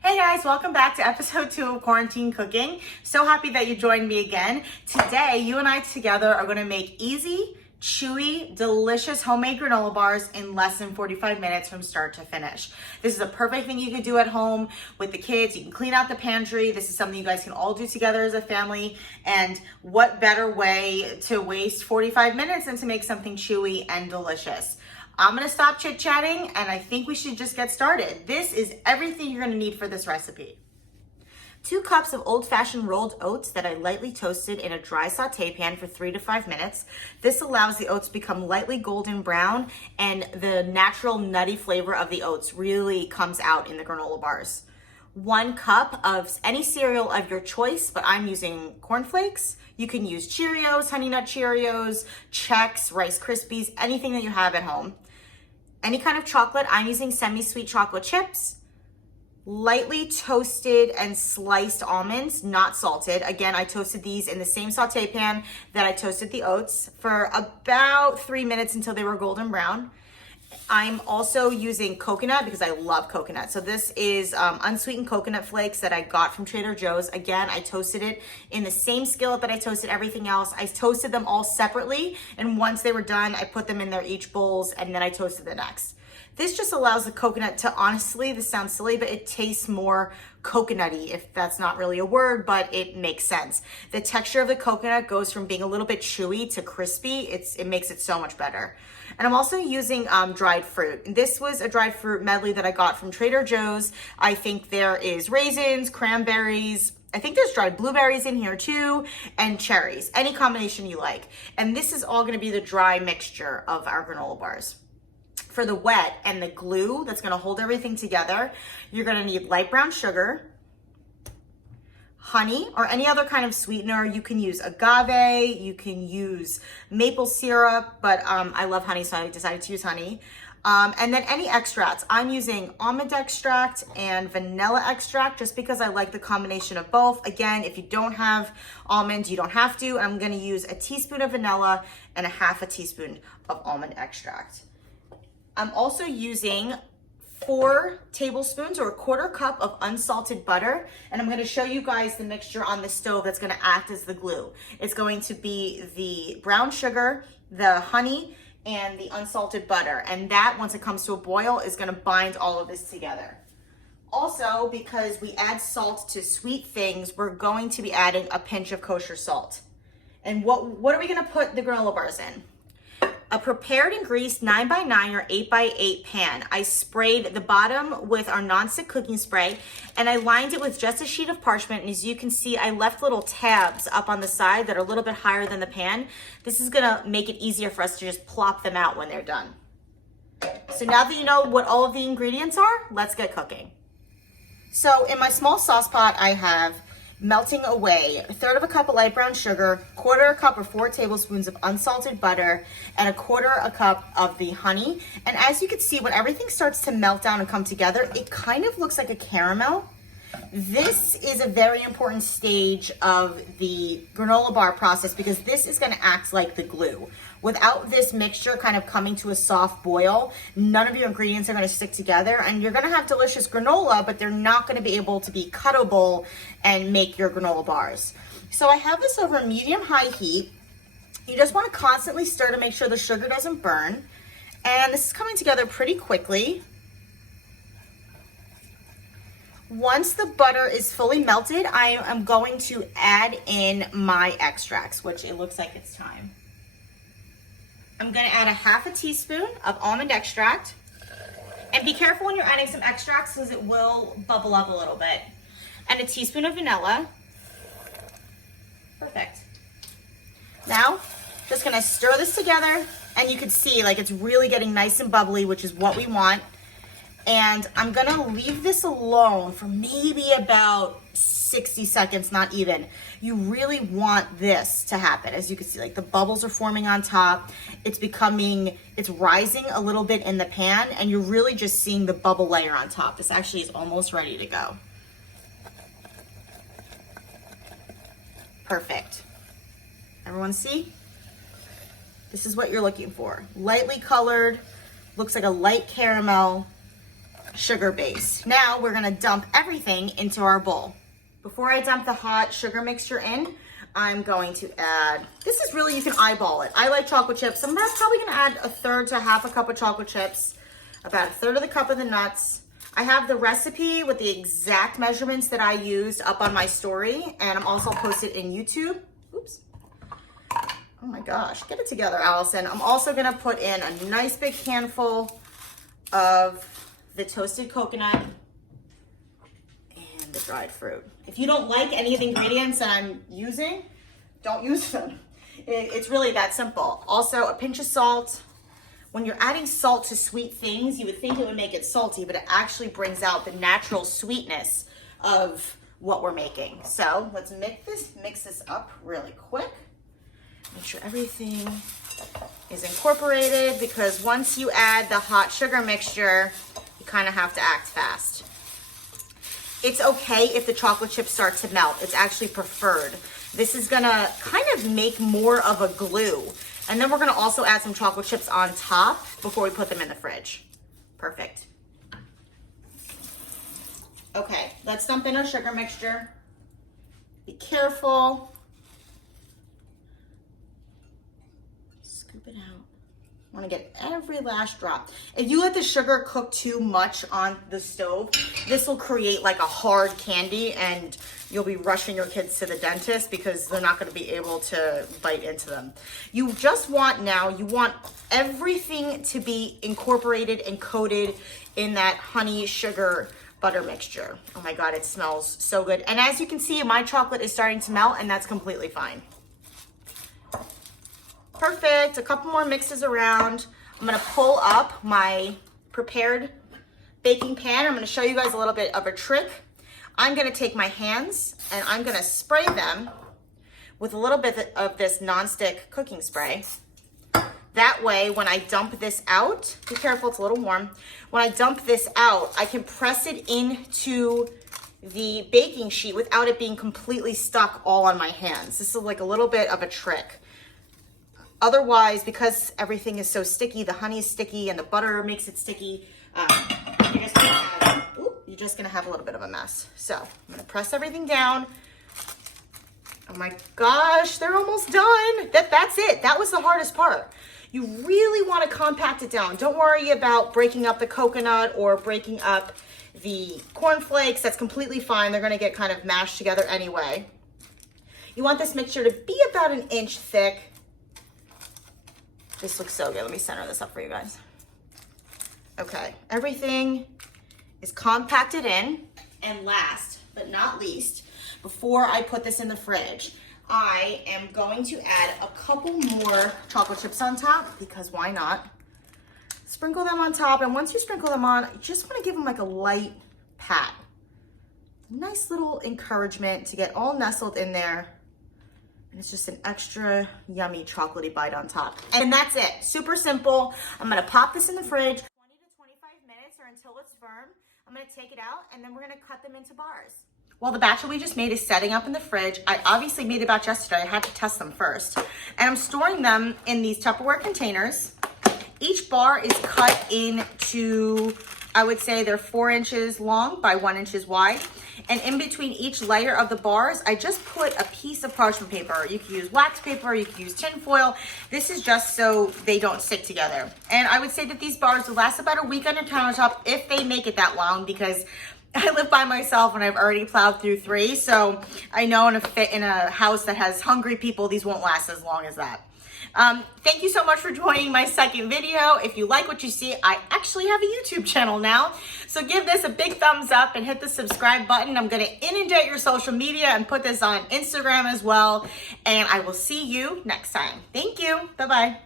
Hey guys, welcome back to episode 2 of Quarantine Cooking. So happy that you joined me again. Today, you and I together are gonna make easy, chewy, delicious homemade granola bars in less than 45 minutes from start to finish. This is a perfect thing you could do at home with the kids. You can clean out the pantry. This is something you guys can all do together as a family. And what better way to waste 45 minutes than to make something chewy and delicious? I'm gonna stop chit-chatting and I think we should just get started. This is everything you're gonna need for this recipe. 2 cups of old-fashioned rolled oats that I lightly toasted in a dry saute pan for 3 to 5 minutes. This allows the oats to become lightly golden brown and the natural nutty flavor of the oats really comes out in the granola bars. 1 cup of any cereal of your choice, but I'm using Corn Flakes. You can use Cheerios, Honey Nut Cheerios, Chex, Rice Krispies, anything that you have at home. Any kind of chocolate, I'm using semi-sweet chocolate chips, lightly toasted and sliced almonds, not salted. Again, I toasted these in the same saute pan that I toasted the oats for about 3 minutes until they were golden brown. I'm also using coconut because I love coconut. So this is unsweetened coconut flakes that I got from Trader Joe's. Again, I toasted it in the same skillet that I toasted everything else. I toasted them all separately, and once they were done, I put them in their each bowls, and then I toasted the next. This just allows the coconut to, honestly, this sounds silly, but it tastes more coconutty, if that's not really a word, but it makes sense. The texture of the coconut goes from being a little bit chewy to crispy. It makes it so much better. And I'm also using dried fruit. This was a dried fruit medley that I got from Trader Joe's. I think there is raisins, cranberries, I think there's dried blueberries in here too, and cherries, any combination you like. And this is all gonna be the dry mixture of our granola bars. For the wet and the glue that's gonna hold everything together, you're gonna need light brown sugar, honey, or any other kind of sweetener. You can use agave, you can use maple syrup, but I love honey, so I decided to use honey. And then any extracts. I'm using almond extract and vanilla extract just because I like the combination of both. Again, if you don't have almonds, you don't have to. I'm gonna use a teaspoon of vanilla and a half a teaspoon of almond extract. I'm also using 4 tablespoons or a 1/4 cup of unsalted butter, and I'm going to show you guys the mixture on the stove that's going to act as the glue. It's going to be the brown sugar, the honey, and the unsalted butter, and that, once it comes to a boil, is going to bind all of this together. Also, because we add salt to sweet things, we're going to be adding a pinch of kosher salt. And what are we going to put the granola bars in? A prepared and greased 9x9 or 8x8 pan. I sprayed the bottom with our nonstick cooking spray, and I lined it with just a sheet of parchment. And as you can see, I left little tabs up on the side that are a little bit higher than the pan. This is gonna make it easier for us to just plop them out when they're done. So now that you know what all of the ingredients are, let's get cooking. So in my small sauce pot, I have melting away 1/3 cup of light brown sugar, 1/4 cup or 4 tablespoons of unsalted butter, and 1/4 cup of the honey. And as you can see, when everything starts to melt down and come together, it kind of looks like a caramel. This is a very important stage of the granola bar process because this is going to act like the glue. Without this mixture kind of coming to a soft boil, none of your ingredients are going to stick together, and you're going to have delicious granola, but they're not going to be able to be cuttable and make your granola bars. So I have this over medium-high heat. You just want to constantly stir to make sure the sugar doesn't burn. And this is coming together pretty quickly. Once the butter is fully melted, I am going to add in my extracts, which it looks like it's time. I'm gonna add a half a teaspoon of almond extract. And be careful when you're adding some extracts because it will bubble up a little bit. And a teaspoon of vanilla. Perfect. Now, just gonna stir this together, and you can see like it's really getting nice and bubbly, which is what we want. And I'm gonna leave this alone for maybe about 60 seconds, not even. You really want this to happen. As you can see, like the bubbles are forming on top. It's rising a little bit in the pan, and you're really just seeing the bubble layer on top. This actually is almost ready to go. Perfect. Everyone see? This is what you're looking for. Lightly colored, looks like a light caramel, sugar base. Now we're gonna dump everything into our bowl. Before I dump the hot sugar mixture in, I'm going to add, this is really, you can eyeball it. I like chocolate chips. I'm probably gonna add a third to half a cup of chocolate chips, about a third of the cup of the nuts. I have the recipe with the exact measurements that I used up on my story, and I'm also posted in YouTube. Oops. Oh my gosh, get it together, Allison. I'm also gonna put in a nice big handful of the toasted coconut and the dried fruit. If you don't like any of the ingredients that I'm using, don't use them. It's really that simple. Also, a pinch of salt. When you're adding salt to sweet things, you would think it would make it salty, but it actually brings out the natural sweetness of what we're making. So let's mix this up really quick. Make sure everything is incorporated, because once you add the hot sugar mixture, you kind of have to act fast. It's okay if the chocolate chips start to melt. It's actually preferred. This is gonna kind of make more of a glue. And then we're gonna also add some chocolate chips on top before we put them in the fridge. Perfect. Okay, let's dump in our sugar mixture. Be careful. Scoop it out. I wanna get every last drop. If you let the sugar cook too much on the stove, this will create like a hard candy, and you'll be rushing your kids to the dentist because they're not gonna be able to bite into them. You just want now, you want everything to be incorporated and coated in that honey sugar butter mixture. Oh my God, it smells so good. And as you can see, my chocolate is starting to melt, and that's completely fine. Perfect, a couple more mixes around. I'm gonna pull up my prepared baking pan. I'm gonna show you guys a little bit of a trick. I'm gonna take my hands and I'm gonna spray them with a little bit of this nonstick cooking spray. That way, when I dump this out, be careful, it's a little warm. When I dump this out, I can press it into the baking sheet without it being completely stuck all on my hands. This is like a little bit of a trick. Otherwise, because everything is so sticky, the honey is sticky and the butter makes it sticky, you're just gonna have a little bit of a mess. So I'm gonna press everything down. Oh my gosh, they're almost done. That's it. That was the hardest part. You really wanna compact it down. Don't worry about breaking up the coconut or breaking up the cornflakes. That's completely fine. They're gonna get kind of mashed together anyway. You want this mixture to be about 1 inch thick. This looks so good. Let me center this up for you guys. Okay, everything is compacted in. And last but not least, before I put this in the fridge, I am going to add a couple more chocolate chips on top, because why not? Sprinkle them on top, and once you sprinkle them on, you just wanna give them like a light pat. Nice little encouragement to get all nestled in there. And it's just an extra yummy chocolatey bite on top. And that's it, super simple. I'm gonna pop this in the fridge 20 to 25 minutes or until it's firm. I'm gonna take it out, and then we're gonna cut them into bars. Well, the batch that we just made is setting up in the fridge. I obviously made the batch yesterday. I had to test them first. And I'm storing them in these Tupperware containers. Each bar is cut into, I would say they're 4 inches long by 1 inch wide. And in between each layer of the bars, I just put a piece of parchment paper. You can use wax paper, you can use tin foil. This is just so they don't stick together. And I would say that these bars will last about a week on your countertop if they make it that long, because I live by myself and I've already plowed through 3. So I know in a house that has hungry people, these won't last as long as that. Thank you so much for joining my second video. If you like what you see, I actually have a YouTube channel now. So give this a big thumbs up and hit the subscribe button. I'm going to inundate your social media and put this on Instagram as well. And I will see you next time. Thank you. Bye-bye.